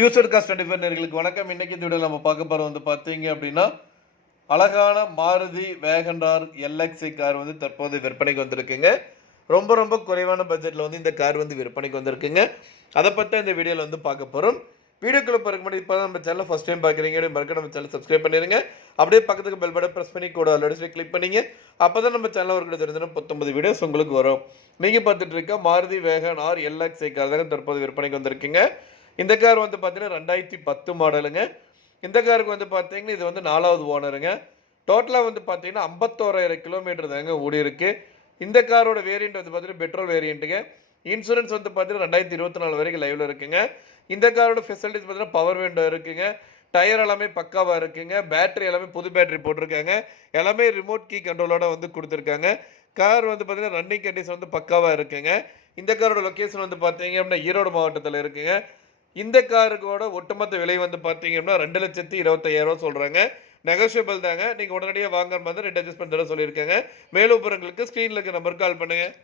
User cost டிஃபெண்டர்களுக்கு வணக்கம். இன்னைக்கு இந்த வீடியோ நம்ம பார்க்க போகிற வந்து பார்த்தீங்க அப்படின்னா அழகான மாருதி வேகன்ஆர் எல்எக்ஸி கார் வந்து தற்போது விற்பனைக்கு வந்திருக்குங்க. ரொம்ப ரொம்ப குறைவான பட்ஜெட்டில் வந்து இந்த கார் வந்து விற்பனைக்கு வந்திருக்குங்க. அதை பற்றி இந்த வீடியோவில் வந்து பார்க்க போகிறோம். வீடியோக்குள்ள போகிறக்கு முன்னாடி இப்போ நம்ம சேனல் ஃபஸ்ட் டைம் பார்க்குறீங்க மறக்க நம்ம சேனல் சப்ஸ்கிரைப் பண்ணிடுங்க. அப்படியே பக்கத்துக்கு பெல் பட்டன் ப்ரெஸ் பண்ணி கூட ஆல்ரெடி கிளிக் பண்ணிங்க. அப்போ தான் நம்ம சேனல் ஒரு தெரிஞ்சுன்னா 19 வீடியோஸ் உங்களுக்கு வரும். நீங்கள் பார்த்துட்டு இருக்க மாருதி வேகன்ஆர் எல்எக்ஸி கார் தாங்க தற்போது விற்பனைக்கு வந்திருக்குங்க. இந்த கார் வந்து பார்த்தீங்கன்னா 2010 மாடலுங்க. இந்த காருக்கு வந்து பார்த்தீங்கன்னா இது வந்து 4வது ஓனருங்க. டோட்டலாக வந்து பார்த்தீங்கன்னா 51,000 கிலோமீட்டர் தாங்க ஓடி இருக்கு. இந்த காரோட வேரியண்ட் வந்து பார்த்தீங்கன்னா பெட்ரோல் வேரியண்ட்டுங்க. இன்சூரன்ஸ் வந்து பார்த்தீங்கன்னா 2024 வரைக்கும் லைவ்ல இருக்குங்க. இந்த காரோட ஃபெசிலிட்டிஸ் பார்த்தீங்கன்னா பவர் விண்டோ இருக்குங்க. டயர் எல்லாமே பக்காவாக இருக்குங்க. பேட்டரி எல்லாமே புது பேட்டரி போட்டிருக்காங்க. எல்லாமே ரிமோட் கீ கண்ட்ரோலோட வந்து கொடுத்துருக்காங்க. கார் வந்து பார்த்தீங்கன்னா ரன்னிங் கண்டிஷன் வந்து பக்காவாக இருக்குங்க. இந்த காரோட லொக்கேஷன் வந்து பார்த்தீங்க அப்படின்னா ஈரோடு மாவட்டத்தில் இருக்குங்க. இந்த காருக்கோட ஒட்டுமொத்த விலை வந்து பார்த்தீங்க அப்படின்னா 2,25,000 சொல்கிறாங்க. நெகோஷியபிள் தாங்க. நீங்கள் உடனடியாக வாங்குற மாதிரி ரேட் அட்ஜஸ்ட் பண்ணுறதா சொல்லியிருக்காங்க. மேலும் விவரங்களுக்கு ஸ்க்ரீனில் இருக்க நம்பருக்கு கால் பண்ணுங்கள்.